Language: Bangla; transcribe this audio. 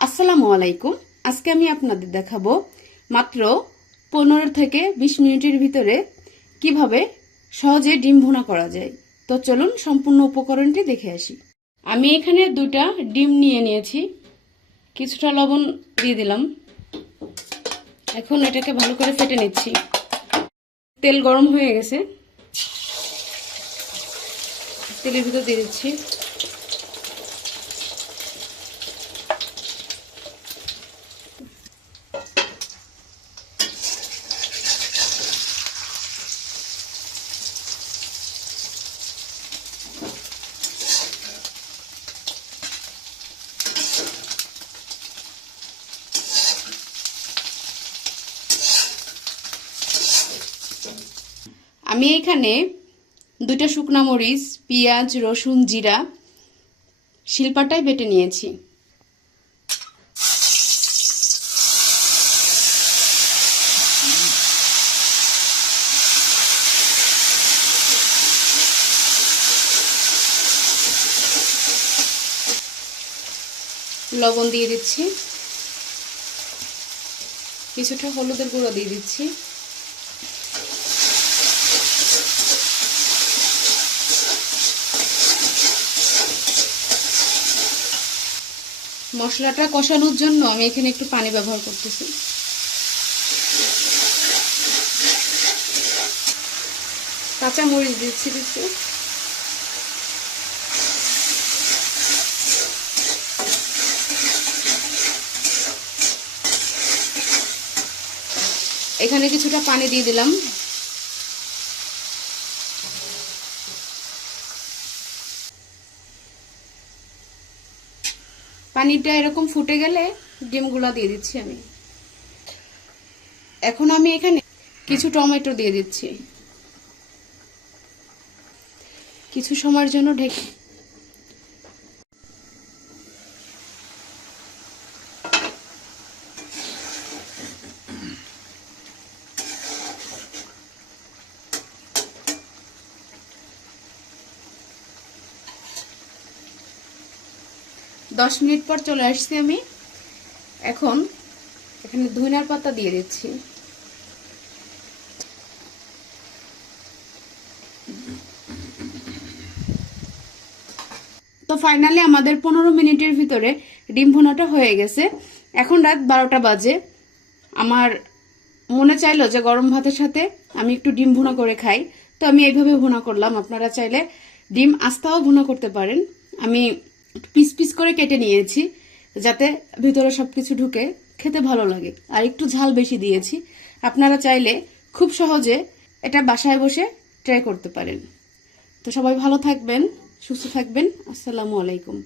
আসসালামু আলাইকুম। আজকে আমি আপনাদের দেখাবো মাত্র 15 থেকে 20 মিনিটের ভিতরে কিভাবে সহজে ডিম ভুনা করা যায়। তো চলুন সম্পূর্ণ উপকরণটি দেখে আসি। আমি এখানে 2টা ডিম নিয়ে নিয়েছি, কিছুটা লবণ দিয়ে দিলাম। এখন এটাকে ভালো করে ফেটে নিচ্ছি। তেল গরম হয়ে গেছে, তেলের ভিতর দিয়ে দিচ্ছি। আমি এখানে 2টা শুকনা মরিচ, পেঁয়াজ, রসুন, জিরা শিলপাটায় বেটে নিয়েছি। লবণ দিয়ে দিচ্ছি, কিছুটা হলুদের গুঁড়ো দিয়ে দিচ্ছি, মশলাটা কষানোর জন্য আমি এখানে একটু পানি ব্যবহার করতেছি। কাঁচা মরিচ দিচ্ছি কিছু, এখানে কিছুটা পানি দিয়ে দিলাম। পানিটা এরকম ফুটে গেলে ডিমগুলো দিয়ে দিচ্ছি আমি। এখন আমি এখানে কিছু টমেটো দিয়ে দিচ্ছি। কিছু সময়ের জন্য ঢেকে 10 মিনিট পর চলে আসছি আমি। এখন এখানে ধনিয়ার পাতা দিয়ে দিচ্ছি। তো ফাইনালি আমাদের 15 মিনিটের ভিতরে ডিম ভুনাটা হয়ে গেছে। এখন রাত 12টা বাজে। আমার মনে চাইলো যে গরম ভাতের সাথে আমি একটু ডিম ভুনা করে খাই, তো আমি এইভাবে ভুনা করলাম। আপনারা চাইলে ডিম আস্তাও ভুনা করতে পারেন। আমি পিস পিস করে কেটে নিয়েছি যাতে ভিতরে সবকিছু ঢুকে খেতে ভালো লাগে, আর একটু ঝাল বেশি দিয়েছি। আপনারা চাইলে খুব সহজে এটা বাসায় বসে ট্রাই করতে পারেন। তো সবাই ভালো থাকবেন, সুস্থ থাকবেন। আসসালামু আলাইকুম।